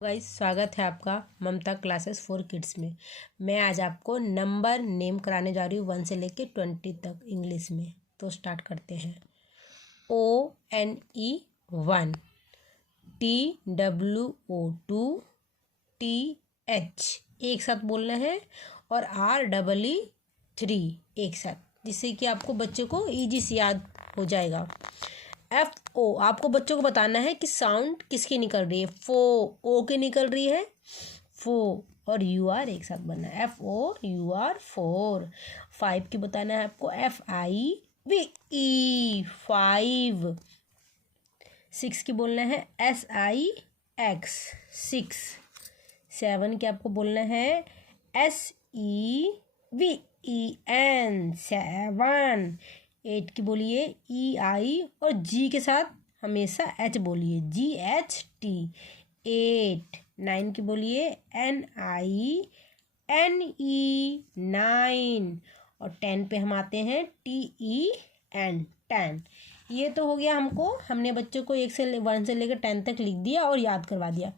Guys, स्वागत है आपका ममता क्लासेस फॉर किड्स में। मैं आज आपको नंबर नेम कराने जा रही हूँ 1 से लेके 20 तक इंग्लिश में। तो स्टार्ट करते हैं। ONE 1, TWO 2, TH एक साथ बोलना है और REE 3 एक साथ, जिससे कि आपको बच्चों को ईजी से याद हो जाएगा। FO आपको बच्चों को बताना है कि साउंड किसकी निकल रही है। ओ की निकल रही है, फो, और UR एक साथ बनना है, FOUR 4। 5 की बताना है आपको, FIVE 5। 6 की बोलना है SIX 6। 7 की आपको बोलना है SEVEN 7। 8 की बोलिए EI और G के साथ हमेशा H बोलिए, GHT 8। 9 की बोलिए NINE 9। और 10 पे हम आते हैं TEN 10। ये तो हो गया, हमने बच्चों को 1 से लेकर 10 तक लिख दिया और याद करवा दिया।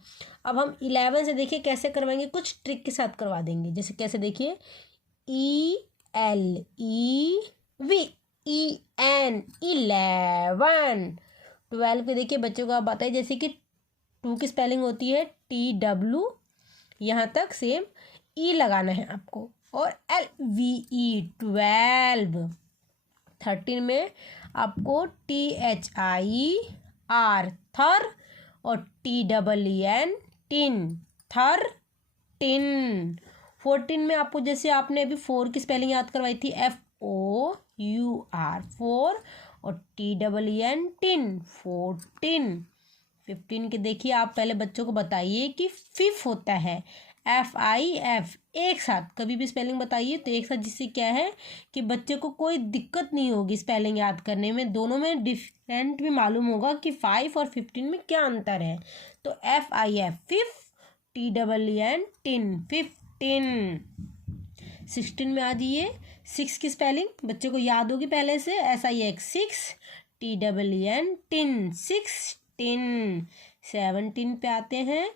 अब हम 11 से देखिए कैसे करवाएंगे, कुछ ट्रिक के साथ करवा देंगे। जैसे कैसे, देखिए ELEVEN 11। 12 पे देखिए बच्चों को आप बताइए, जैसे कि 2 की स्पेलिंग होती है TW, यहाँ तक सेम E लगाना है आपको, और LVE 12। 13 में आपको THIR थर और TEEN टिन, थर टिन। 14 में आपको, जैसे आपने अभी 4 की स्पेलिंग याद करवाई थी, FOUR 4 और TEEN टिन 14। 15 के देखिए, आप पहले बच्चों को बताइए कि फिफ होता है FIF एक साथ, कभी भी स्पेलिंग बताइए तो एक साथ, जिससे क्या है कि बच्चे को कोई दिक्कत नहीं होगी स्पेलिंग याद करने में। दोनों में डिफरेंट भी मालूम होगा कि 5 और 15 में क्या अंतर है। तो FIF फिफ, TEEN टिन 15। 16 में आ जाइए, 6 की स्पेलिंग बच्चे को याद होगी पहले से, SIX 6, TEEN टिन 16। 17 पे आते हैं,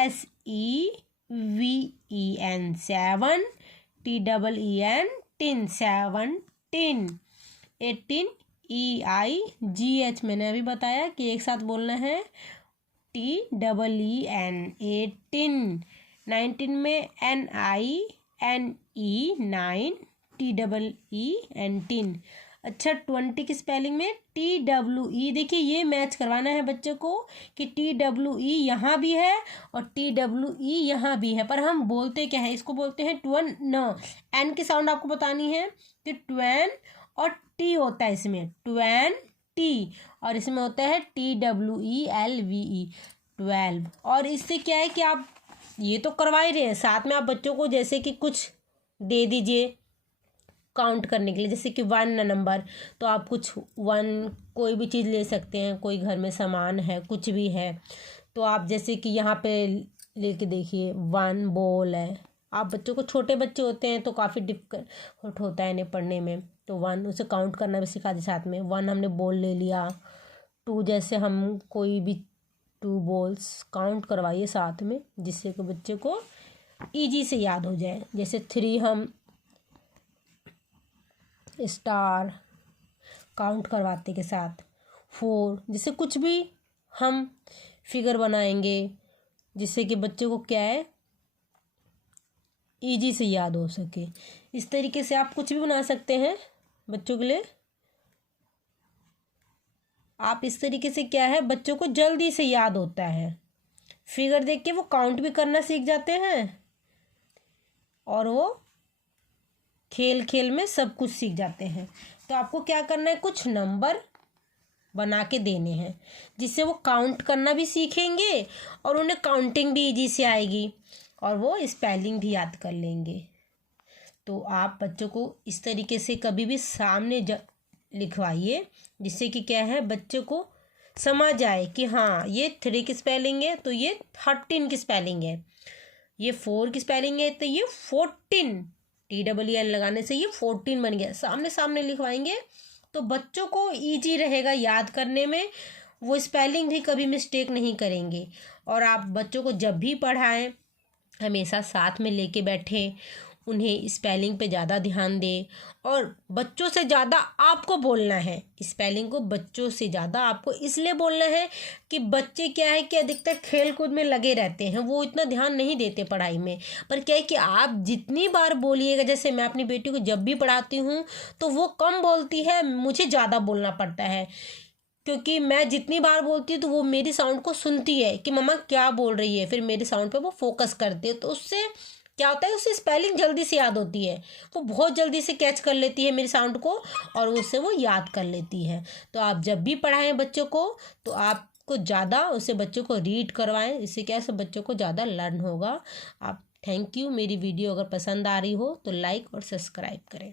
SEVEN 7, TEEN टिन 17। 18 EIGH मैंने अभी बताया कि एक साथ बोलना है, TEEN 18। 19 में NINE 9, TEEN 10। अच्छा, 20 की स्पेलिंग में TWE, देखिए ये मैच करवाना है बच्चे को कि TWE यहाँ भी है और TWE यहाँ भी है, पर हम बोलते क्या है, इसको बोलते हैं ट्वन न। एन की साउंड आपको बतानी है कि ट्वेन, और टी होता है इसमें, ट्वेन टी, और इसमें होता है TWELVE 12। और इससे क्या है कि आप ये तो करवा ही रहे हैं, साथ में आप बच्चों को जैसे कि कुछ दे दीजिए काउंट करने के लिए, जैसे कि 1 नंबर, तो आप कुछ 1 कोई भी चीज़ ले सकते हैं, कोई घर में सामान है, कुछ भी है, तो आप जैसे कि यहाँ पे लेके देखिए 1 बॉल है। आप बच्चों को, छोटे बच्चे होते हैं तो काफ़ी डिफिकल्ट होता है इन्हें पढ़ने में, तो 1 उसे काउंट करना भी सिखा दी साथ में। 1 हमने बॉल ले लिया। 2 जैसे हम कोई भी 2 बॉल्स काउंट करवाइए साथ में, जिससे कि बच्चे को ईजी से याद हो जाए। जैसे 3 हम स्टार काउंट करवाते के साथ। 4 जैसे कुछ भी हम फिगर बनाएंगे, जिससे कि बच्चे को क्या है ईजी से याद हो सके। इस तरीके से आप कुछ भी बना सकते हैं बच्चों के लिए। आप इस तरीके से क्या है, बच्चों को जल्दी से याद होता है, फिगर देख के वो काउंट भी करना सीख जाते हैं और वो खेल खेल में सब कुछ सीख जाते हैं। तो आपको क्या करना है, कुछ नंबर बना के देने हैं, जिससे वो काउंट करना भी सीखेंगे और उन्हें काउंटिंग भी इजी से आएगी और वो स्पेलिंग भी याद कर लेंगे। तो आप बच्चों को इस तरीके से कभी भी सामने लिखवाइए, जिससे कि क्या है बच्चों को समझ आए कि हाँ ये 3 की स्पेलिंग है तो ये 13 की स्पेलिंग है, ये 4 की स्पेलिंग है तो ये 14, TEEN लगाने से ये 14 बन गया। सामने सामने लिखवाएंगे तो बच्चों को ईजी रहेगा याद करने में, वो स्पेलिंग भी कभी मिस्टेक नहीं करेंगे। और आप बच्चों को जब भी पढ़ाएं हमेशा साथ में लेके बैठें, उन्हें स्पेलिंग पे ज़्यादा ध्यान दें और बच्चों से ज़्यादा आपको बोलना है। स्पेलिंग को बच्चों से ज़्यादा आपको इसलिए बोलना है कि बच्चे क्या है कि अधिकतर खेल कूद में लगे रहते हैं, वो इतना ध्यान नहीं देते पढ़ाई में। पर क्या है कि आप जितनी बार बोलिएगा, जैसे मैं अपनी बेटी को जब भी पढ़ाती हूँ तो वो कम बोलती है, मुझे ज़्यादा बोलना पड़ता है, क्योंकि मैं जितनी बार बोलती हूँ तो वो मेरी साउंड को सुनती है कि मम्मा क्या बोल रही है, फिर मेरी साउंड पे वो फोकस करती है। तो उससे क्या होता है, उससे स्पेलिंग जल्दी से याद होती है, वो बहुत जल्दी से कैच कर लेती है मेरी साउंड को और उससे वो याद कर लेती है। तो आप जब भी पढ़ाएं बच्चों को तो आपको ज़्यादा उससे बच्चों को रीड करवाएं, इससे क्या है बच्चों को ज़्यादा लर्न होगा। आप थैंक यू। मेरी वीडियो अगर पसंद आ रही हो तो लाइक और सब्सक्राइब करें।